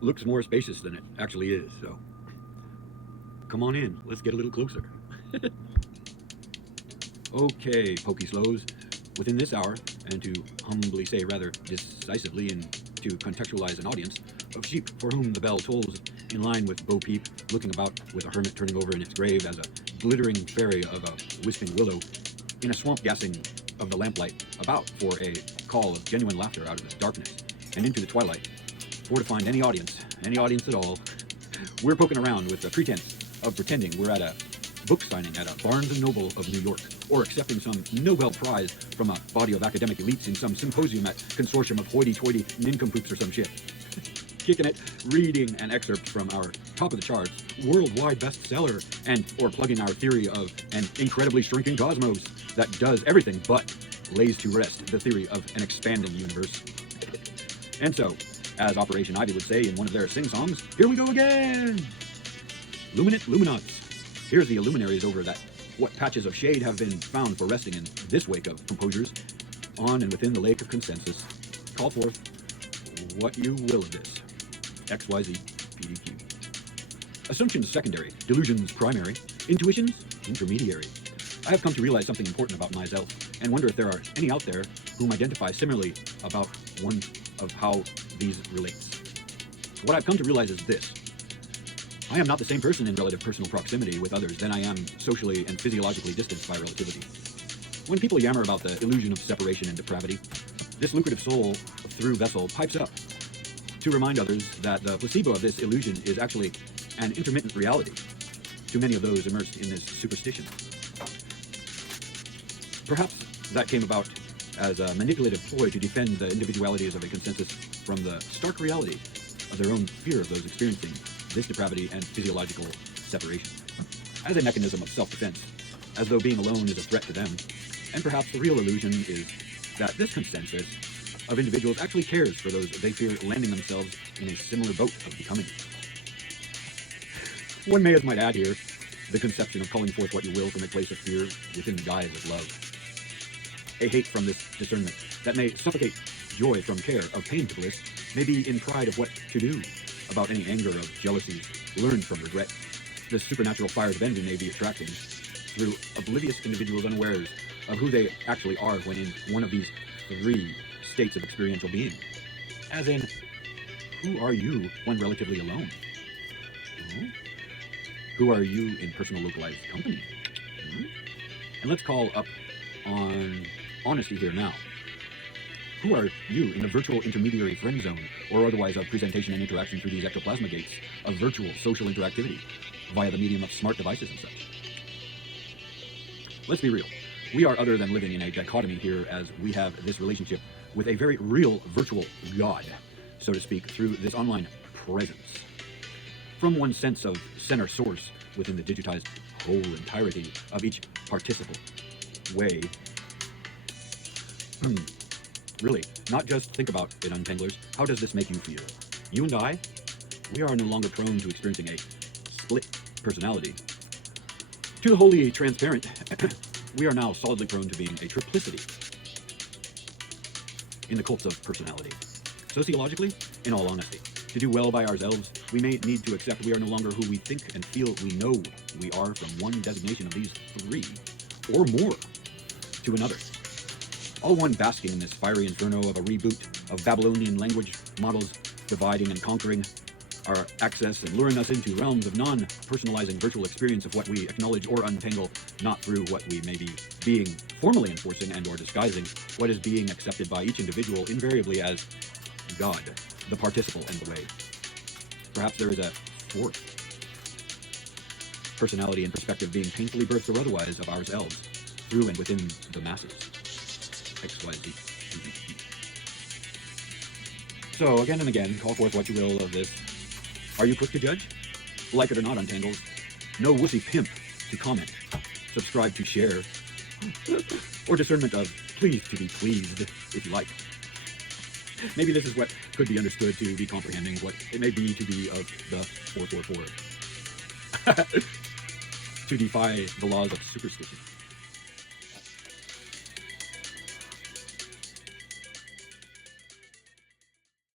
Looks more spacious than it actually is, so come on in, let's get a little closer. Okay, pokey slows, within this hour, and to humbly say rather decisively and to contextualize an audience of sheep for whom the bell tolls in line with Bo Peep looking about with a hermit turning over in its grave as a glittering fairy of a wisping willow in a swamp gassing of the lamplight about for a call of genuine laughter out of the darkness and into the twilight. For to find any audience at all, we're poking around with the pretense of pretending we're at a book signing at a Barnes & Noble of New York, or accepting some Nobel Prize from a body of academic elites in some symposium at consortium of hoity-toity nincompoops or some shit. Kicking it, reading an excerpt from our top-of-the-charts, worldwide bestseller, and or plugging our theory of an incredibly shrinking cosmos that does everything but lays to rest the theory of an expanding universe. And so, as Operation Ivy would say in one of their sing-songs, here we go again! Luminaughts. Here's the luminaries over that what patches of shade have been found for resting in this wake of composures, on and within the lake of consensus. Call forth what you will of this. XYZ PDQ. Assumptions secondary, delusions primary, intuitions intermediary. I have come to realize something important about myself, and wonder if there are any out there whom identify similarly about one of how these relates. What I've come to realize is this. I am not the same person in relative personal proximity with others than I am socially and physiologically distanced by relativity. When people yammer about the illusion of separation and depravity, this lucrative soul through vessel pipes up to remind others that the placebo of this illusion is actually an intermittent reality to many of those immersed in this superstition. Perhaps that came about as a manipulative ploy to defend the individualities of a consensus from the stark reality of their own fear of those experiencing this depravity and physiological separation, as a mechanism of self-defense, as though being alone is a threat to them. And perhaps the real illusion is that this consensus of individuals actually cares for those they fear landing themselves in a similar boat of becoming. One may, as might add here, the conception of calling forth what you will from a place of fear within the guise of love. A hate from this discernment that may suffocate joy from care, of pain to bliss, may be in pride of what to do about any anger of jealousies learned from regret. The supernatural fires of envy may be attracting through oblivious individuals unawares of who they actually are when in one of these three states of experiential being. As in, who are you when relatively alone? Who are you in personal localized company? And let's call up on honesty here now. Who are you in the virtual intermediary friend zone, or otherwise of presentation and interaction through these ectoplasma gates of virtual social interactivity via the medium of smart devices and such? Let's be real. We are other than living in a dichotomy here, as we have this relationship with a very real virtual God, so to speak, through this online presence. From one sense of center source within the digitized whole entirety of each participle way. Really, not just think about it, untanglers. How does this make you feel? You and I, we are no longer prone to experiencing a split personality. To the wholly transparent, we are now solidly prone to being a triplicity in the cults of personality. Sociologically, in all honesty, to do well by ourselves, we may need to accept we are no longer who we think and feel we know we are from one designation of these three, or more, to another. All one basking in this fiery inferno of a reboot of Babylonian language models dividing and conquering our access and luring us into realms of non-personalizing virtual experience of what we acknowledge or untangle, not through what we may be being formally enforcing and or disguising, what is being accepted by each individual invariably as God, the participle and the way. Perhaps there is a fourth personality and perspective being painfully birthed or otherwise of ourselves through and within the masses. XYZ. So again and again, call forth what you will of this. Are you quick to judge? Like it or not, untangles. No wussy pimp to comment. Subscribe to share. Or discernment of pleased to be pleased, if you like. Maybe this is what could be understood to be comprehending what it may be to be of the 444. To defy the laws of superstition.